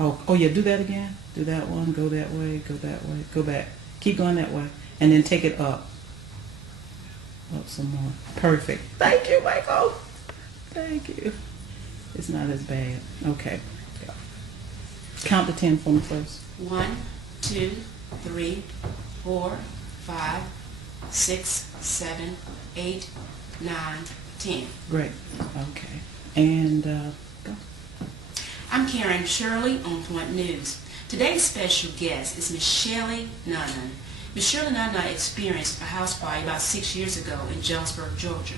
Oh yeah, do that again. Do that one, go that way, go that way, go back. Keep going that way. And then take it up. Up some more. Perfect. Thank you, Michael. Thank you. It's not as bad. Okay. Count to 10 for me first. 1, 2, 3, 4, 5, 6, 7, 8, 9, 10. Great. Okay. And go. I'm Karen Shirley on Point News. Today's special guest is Miss Shellielle. Miss Shellielle experienced a house fire about 6 years ago in Jonesboro, Georgia.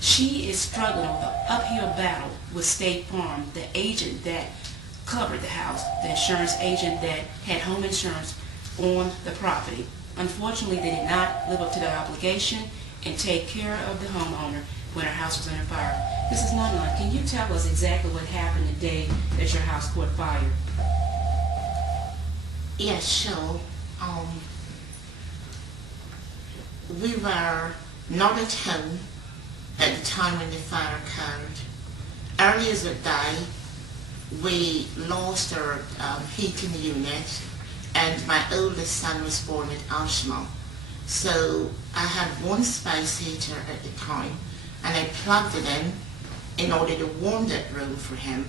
She is struggling with an uphill battle with State Farm, the agent that covered the house, the insurance agent that had home insurance on the property. Unfortunately, they did not live up to their obligation and take care of the homeowner when her house was under fire. Mrs. Nunn, can you tell us exactly what happened the day that your house caught fire? Yes, sure. We were not at home at the time when the fire occurred. Earlier that day, we lost our heating unit, and my oldest son was born with asthma. So I had one space heater at the time, and I plugged it in order to warm that room for him.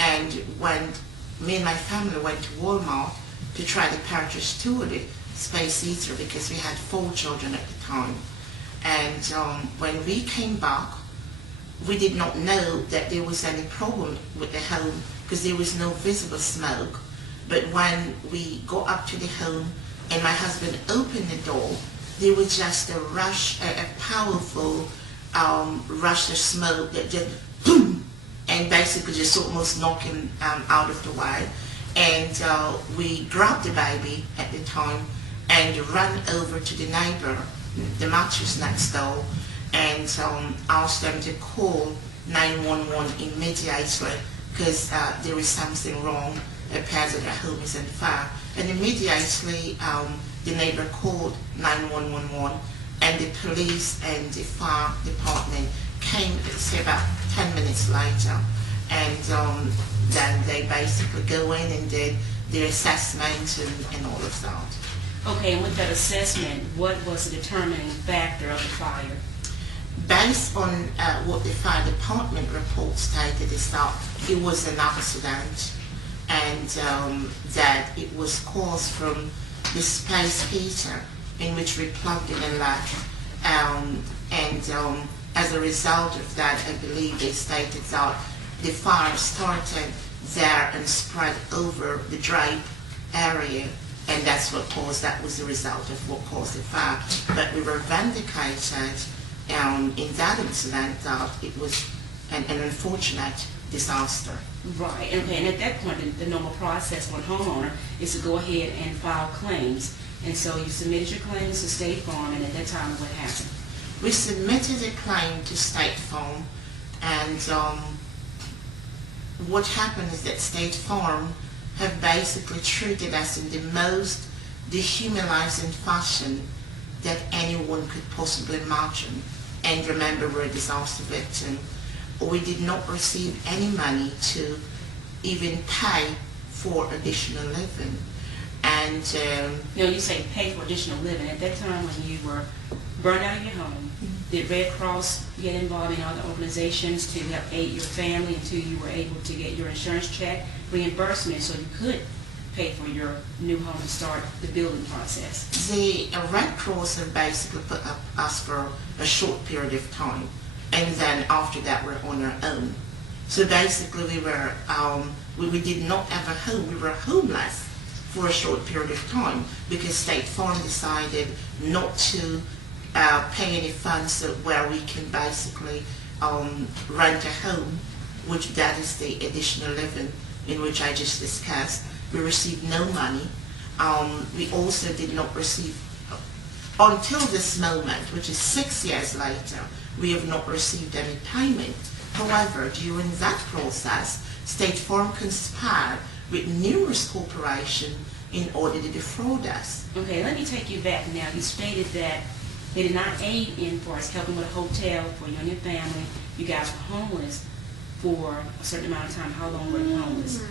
And when me and my family went to Walmart to try to purchase two of the space heater, because we had 4 children at the time, and when we came back, we did not know that there was any problem with the home because there was no visible smoke. But when we got up to the home and my husband opened the door, there was just a rush, a powerful rush of smoke that just boom, and basically just almost knocked him out of the way. And we grabbed the baby at the time and ran over to the neighbor, the mattress next door, and asked them to call 911 immediately because there was something wrong. It appears that the home is on fire. And immediately the neighbor called 911, and the police and the fire department came, say, about 10 minutes later, and then they basically go in and did their assessment and all of that. Okay, and with that assessment, what was the determining factor of the fire? Based on what the fire department report stated, is that it was an accident, and that it was caused from the space heater in which we plugged in and left. As a result of that, I believe they stated that the fire started there and spread over the drape area, and that's what caused, that was the result of what caused the fire. But we were vindicated in that incident that it was an unfortunate disaster. Right, okay, and at that point, the normal process for a homeowner is to go ahead and file claims. And so you submitted your claims to State Farm, and at that time, what happened? We submitted a claim to State Farm, and what happened is that State Farm have basically treated us in the most dehumanizing fashion that anyone could possibly imagine. And remember, we're a disaster victim. We did not receive any money to even pay for additional living. And you say pay for additional living. At that time, when you were burned out of your home, did Red Cross get involved in other organizations to help aid your family until you were able to get your insurance check reimbursement so you could pay for your new home and start the building process? The Red Cross have basically put up us for a short period of time, and then after that we're on our own. So basically we did not have a home. We were homeless for a short period of time because State Farm decided not to pay any funds where we can basically rent a home, which that is the additional living in which I just discussed. We received no money. We also did not receive, until this moment, which is 6 years later, we have not received any payment. However, during that process, State Farm conspired with numerous corporations in order to defraud us. Okay, let me take you back now. You stated that they did not aid in for us helping with a hotel for you and your family. You guys were homeless for a certain amount of time. How long were you homeless?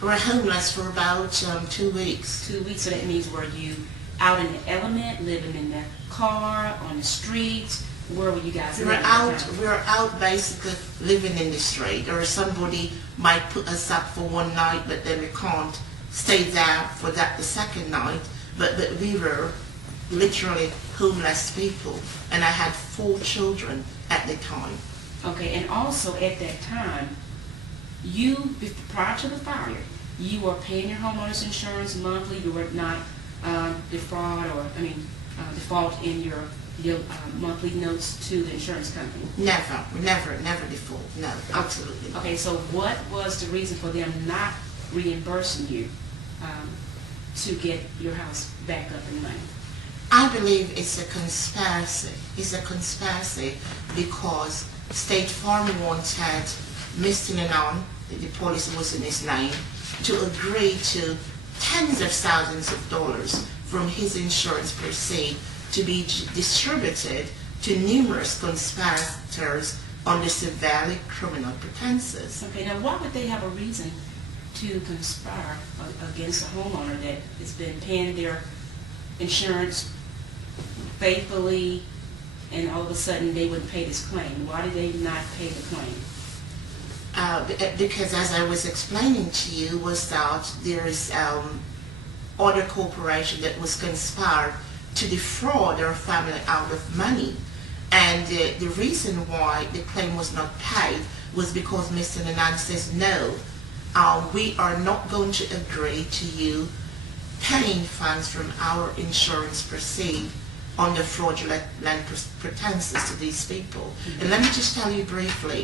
We're homeless for about 2 weeks. 2 weeks, so that means were you out in the element, living in the car, on the streets? Where were you guys living? We're out basically living in the street, or somebody might put us up for one night, but then we can't stay there for that the second night. But we were literally homeless people, and I had 4 children at the time. Okay, and also at that time, prior to the fire, you were paying your homeowner's insurance monthly. You were not default in your monthly notes to the insurance company. Never default. No, absolutely. Okay, so what was the reason for them not reimbursing you to get your house back up and running? I believe it's a conspiracy. It's a conspiracy because State Farm wanted Mr. Nanan, the police was in his name, to agree to tens of thousands of dollars from his insurance proceeds to be distributed to numerous conspirators under severely criminal pretenses. Okay, now why would they have a reason to conspire against a homeowner that has been paying their insurance faithfully, and all of a sudden they wouldn't pay this claim? Why did they not pay the claim? Because as I was explaining to you, was that there is other corporation that was conspired to defraud our family out of money. And the reason why the claim was not paid was because Mr. Nanan says, no, we are not going to agree to you paying funds from our insurance proceeds under fraudulent pretenses to these people. And let me just tell you briefly,